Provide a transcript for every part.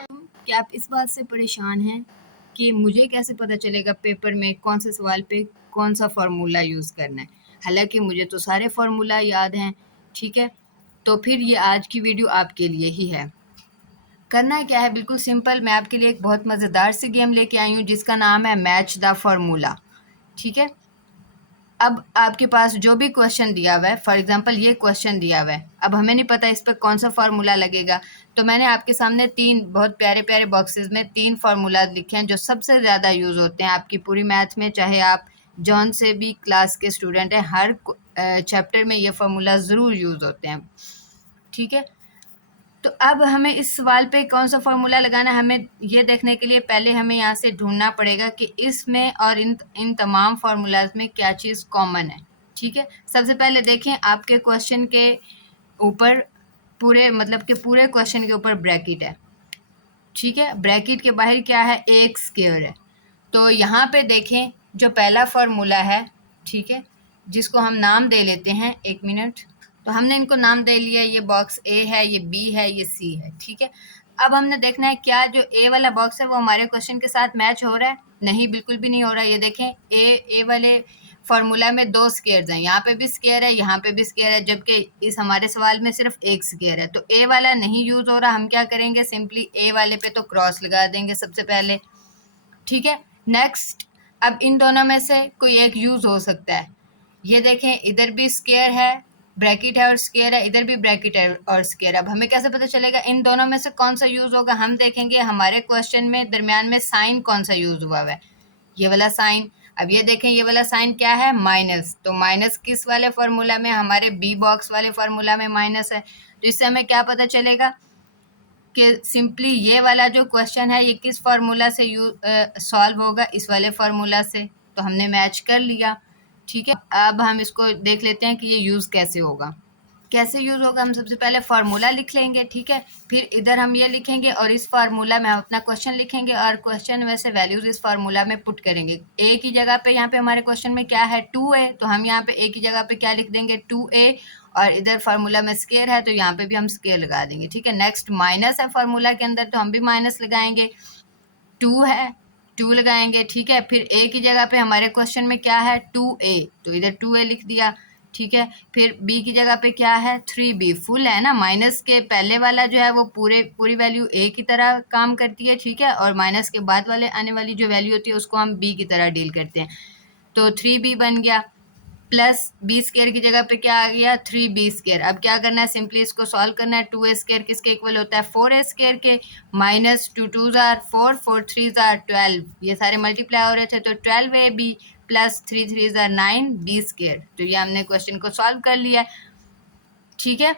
क्या आप इस बात से परेशान हैं कि मुझे कैसे पता चलेगा पेपर में कौन से सवाल पे कौन सा फार्मूला यूज़ करना है? हालाँकि मुझे तो सारे फार्मूला याद हैं, ठीक है? तो फिर ये आज की वीडियो आपके लिए ही है। करना क्या है, बिल्कुल सिंपल। मैं आपके लिए एक बहुत मज़ेदार सी गेम लेके आई हूँ जिसका नाम है मैच द फार्मूला, ठीक है? अब आपके पास जो भी क्वेश्चन दिया हुआ है, फॉर एग्जांपल ये क्वेश्चन दिया हुआ है, अब हमें नहीं पता इस पे कौन सा फार्मूला लगेगा, तो मैंने आपके सामने 3 बहुत प्यारे-प्यारे बॉक्सेस में 3 फार्मूलाज़ लिखे हैं जो सबसे ज़्यादा यूज़ होते हैं आपकी पूरी मैथ में, चाहे आप जौन से भी क्लास के स्टूडेंट हैं, हर चैप्टर में ये फार्मूला ज़रूर यूज़ होते हैं, ठीक है? तो अब हमें इस सवाल पे कौन सा फार्मूला लगाना है, हमें ये देखने के लिए पहले हमें यहाँ से ढूंढना पड़ेगा कि इसमें और इन तमाम फार्मूलाज में क्या चीज़ कॉमन है, ठीक है? सबसे पहले देखें आपके क्वेश्चन के ऊपर पूरे मतलब कि पूरे क्वेश्चन के ऊपर ब्रैकेट है, ठीक है? ब्रैकेट के बाहर क्या है, एक स्क्वायर है। तो यहाँ पे देखें जो पहला फार्मूला है, ठीक है, जिसको हम नाम दे लेते हैं, एक मिनट, तो हमने इनको नाम दे लिया, ये बॉक्स ए है, ये बी है, ये सी है, ठीक है? अब हमने देखना है क्या जो ए वाला बॉक्स है वो हमारे क्वेश्चन के साथ मैच हो रहा है। नहीं, बिल्कुल भी नहीं हो रहा है। ये देखें ए वाले फार्मूला में 2 स्क्वायर्स हैं, यहाँ पे भी स्क्वायर है, यहाँ पे भी स्क्वायर है, जबकि इस हमारे सवाल में सिर्फ एक स्क्वायर है। तो ए वाला नहीं यूज हो रहा, हम क्या करेंगे, सिंपली ए वाले पे तो क्रॉस लगा देंगे सबसे पहले, ठीक है? नेक्स्ट, अब इन दोनों में से कोई एक यूज हो सकता है। ये देखें इधर भी स्क्वायर है, ब्रैकेट है और स्क्वायर है, इधर भी ब्रैकेट है और स्क्वायर। अब हमें कैसे पता चलेगा इन दोनों में से कौन सा यूज होगा? हम देखेंगे हमारे क्वेश्चन में दरमियान में साइन कौन सा यूज हुआ है, ये वाला साइन। अब ये देखें ये वाला साइन क्या है, माइनस। तो माइनस किस वाले फार्मूला में, हमारे बी बॉक्स वाले फार्मूला में माइनस है। तो इससे हमें क्या पता चलेगा कि सिंपली ये वाला जो क्वेश्चन है ये किस फार्मूला से सॉल्व होगा, इस वाले फार्मूला से। तो हमने मैच कर लिया, ठीक है? अब हम इसको देख लेते हैं कि ये यूज़ कैसे होगा। कैसे यूज़ होगा, हम सबसे पहले फार्मूला लिख लेंगे, ठीक है? फिर इधर हम ये लिखेंगे और इस फार्मूला में हम अपना क्वेश्चन लिखेंगे और क्वेश्चन में से वैल्यूज इस फार्मूला में पुट करेंगे। ए की जगह पे यहाँ पे हमारे क्वेश्चन में क्या है, 2a, तो हम यहाँ पे ए की जगह पे क्या लिख देंगे, 2a, और इधर फार्मूला में स्केयर है तो यहाँ पे भी हम स्केयर लगा देंगे, ठीक है? नेक्स्ट, माइनस है फार्मूला के अंदर तो हम भी माइनस लगाएंगे, 2 है, 2 लगाएंगे, ठीक है? फिर ए की जगह पे हमारे क्वेश्चन में क्या है, 2a, तो इधर 2a लिख दिया, ठीक है? फिर बी की जगह पे क्या है, 3b, फुल है ना, माइनस के पहले वाला जो है वो पूरी वैल्यू ए की तरह काम करती है, ठीक है? और माइनस के बाद वाले आने वाली जो वैल्यू होती है उसको हम बी की तरह डील करते हैं। तो 3b बन गया, प्लस बी स्केयर की जगह पे क्या आ गया, 3b स्केयर। अब क्या करना है, सिंपली इसको सॉल्व करना है। 2a स्केयर किसके इक्वल होता है, 4a स्केयर के, minus 2 2s are 4, 4 3s are 12, ये सारे मल्टीप्लाई हो रहे थे तो 12ab plus 3 3s are 9b square. तो ये हमने क्वेश्चन को सॉल्व कर लिया, ठीक है?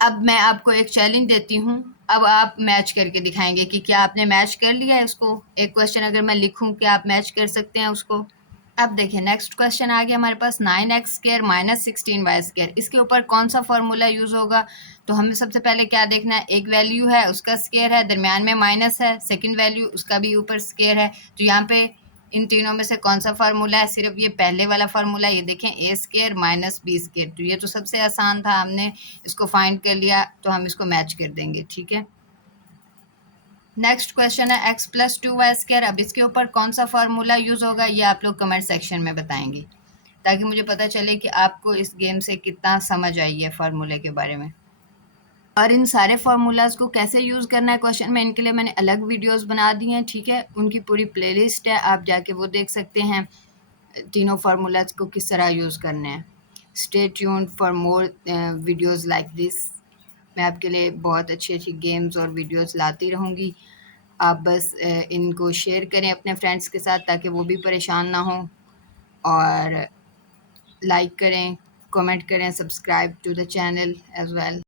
अब मैं आपको एक चैलेंज देती हूँ, अब आप मैच करके दिखाएंगे कि क्या आपने मैच कर लिया है उसको। एक क्वेश्चन अगर मैं लिखूँ कि आप मैच कर सकते हैं उसको। अब देखिए नेक्स्ट क्वेश्चन आ गया हमारे पास, 9x square minus 16y square, इसके ऊपर कौन सा फॉर्मूला यूज होगा? तो हमें सबसे पहले क्या देखना है, एक वैल्यू है उसका स्क्वायर है, दरमियान में माइनस है, सेकंड वैल्यू उसका भी ऊपर स्क्वायर है। तो यहाँ पे इन तीनों में से कौन सा फार्मूला है, सिर्फ ये पहले वाला फार्मूला, ये देखें ए स्क्वायर माइनस बी स्क्वायर। तो ये तो सबसे आसान था, हमने इसको फाइंड कर लिया, तो हम इसको मैच कर देंगे, ठीक है? नेक्स्ट क्वेश्चन है x प्लस 2y स्क्वायर, अब इसके ऊपर कौन सा फार्मूला यूज होगा ये आप लोग कमेंट सेक्शन में बताएंगे, ताकि मुझे पता चले कि आपको इस गेम से कितना समझ आई है फार्मूले के बारे में। और इन सारे फार्मूलाज को कैसे यूज़ करना है क्वेश्चन में, इनके लिए मैंने अलग वीडियोस बना दी हैं, ठीक है? उनकी पूरी प्लेलिस्ट है, आप जाके वो देख सकते हैं, तीनों फार्मूलाज को किस तरह यूज़ करने हैं। Stay tuned for more videos like this. मैं आपके लिए बहुत अच्छी अच्छी गेम्स और वीडियोज़ लाती रहूँगी। आप बस इनको शेयर करें अपने फ्रेंड्स के साथ ताकि वो भी परेशान ना हों, और लाइक करें, कमेंट करें, subscribe to the channel as well.